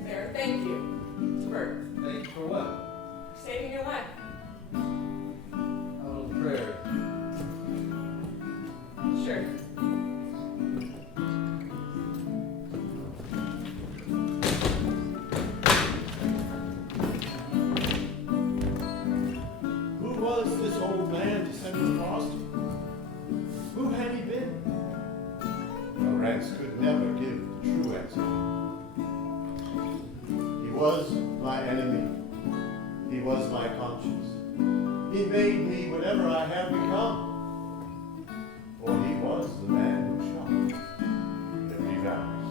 there, thank you to Bert Thank you for what? for saving your life. Out on the prairie. Sure. Who was this old man to send us Boston? Who had he been? Well, Rance could never give the true answer. He was my enemy. He was my conscience. He made me whatever I have become. For he was the man who shot every Valance.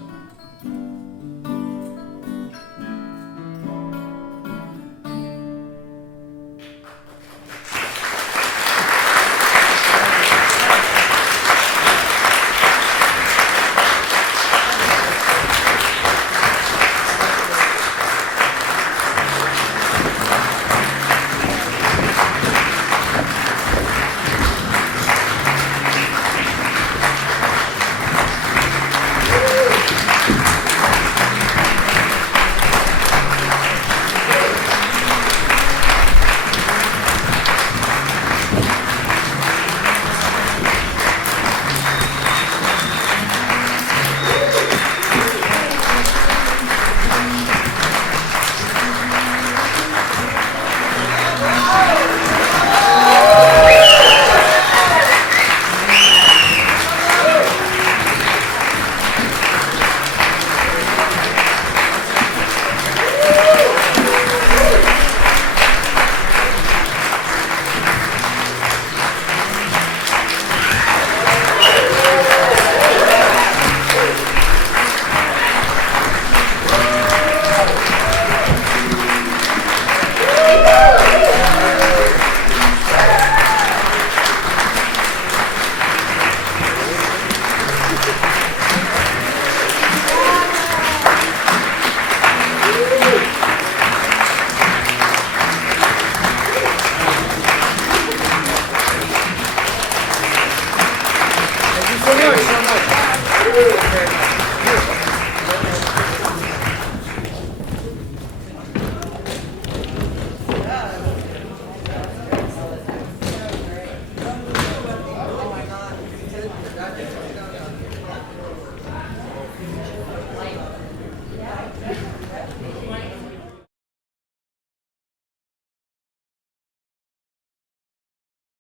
So much.